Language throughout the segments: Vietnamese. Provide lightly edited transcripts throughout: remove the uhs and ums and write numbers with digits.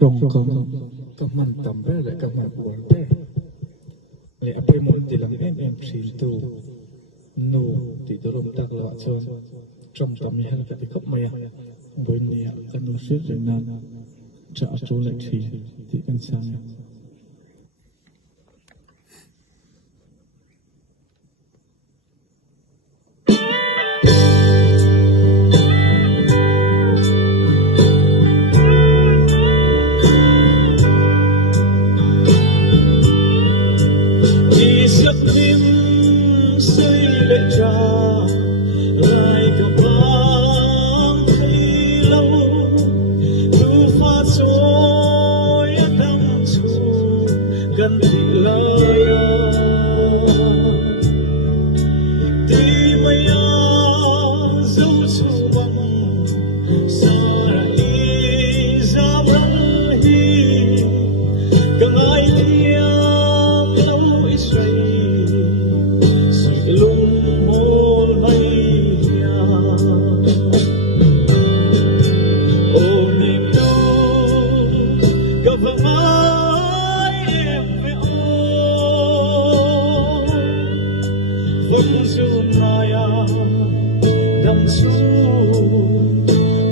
rong có man tầm bé lại có man buồn bé lại áp môn thì làm em xì tu nô thì tôi rong tắc lọ cho trong tầm này là cái khóc mày với nè cái nô xếp rồi nè trả số lại thì cần sang gần thị lời tí mây dấu sâu băng xa lại ra rắn hi càng ai thiêm lâu ít suy lung hồn mây ô niềm đau gặp vợ vâng dù naya đắm su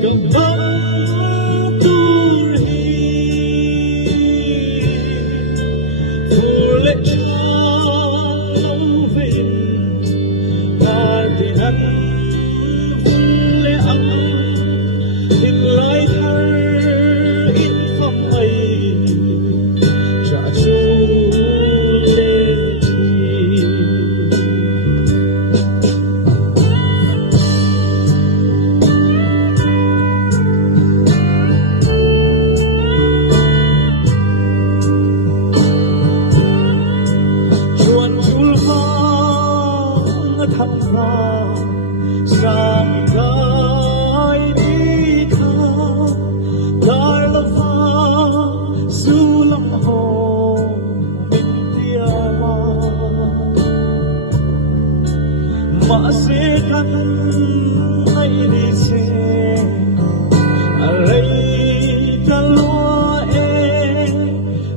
cầm bóng tu hi phù lệ cha lâu vinh ta thì hắn vun lệ ấm thịt lại thơ in phong ấy trả chu thăm ra sang gai đi tha dar la pha su lam ho min tia ma se kan ai đi se alai ta lo e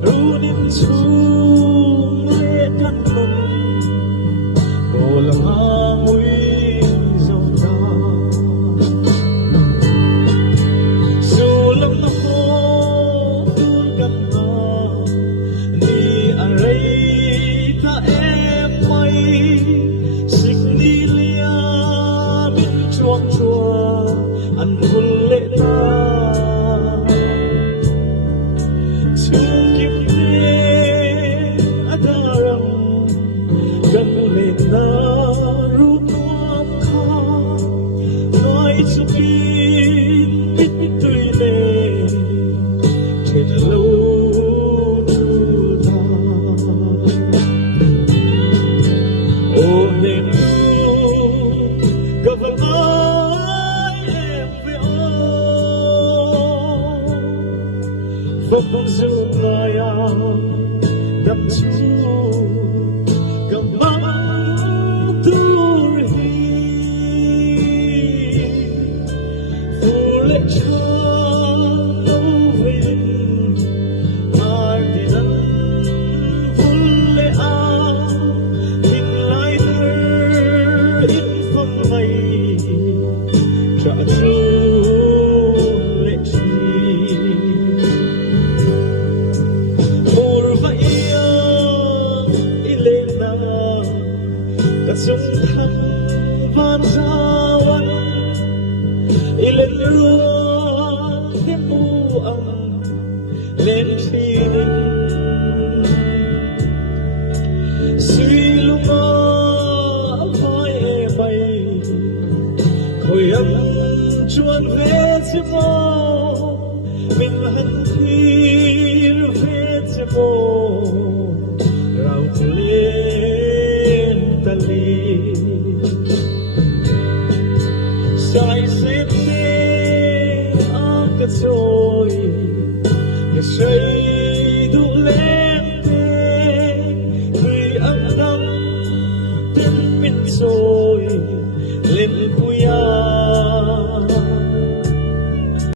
ru nim chung le kan lum cô lam anh hôn lệ ta chung kiếp thế đã rằng gần lệ ta rút nuông khá nói cho biết tươi lệ trên lâu đưa ta ô nền gặp vợ vâng dù naya đắm su cầm bóng tu hi phù lệ cha lâu vinh ta thì nắng vun lệ hình lại thơ ít phong mây trả chu dung thăm van giao ăn lên ruộng thêm u ấm lên phi đình suy lung vai bay khôi ấm chuồn về chiếc mô mình hân thi về chiếc mô rào lên ta li sai xếp đi ác cho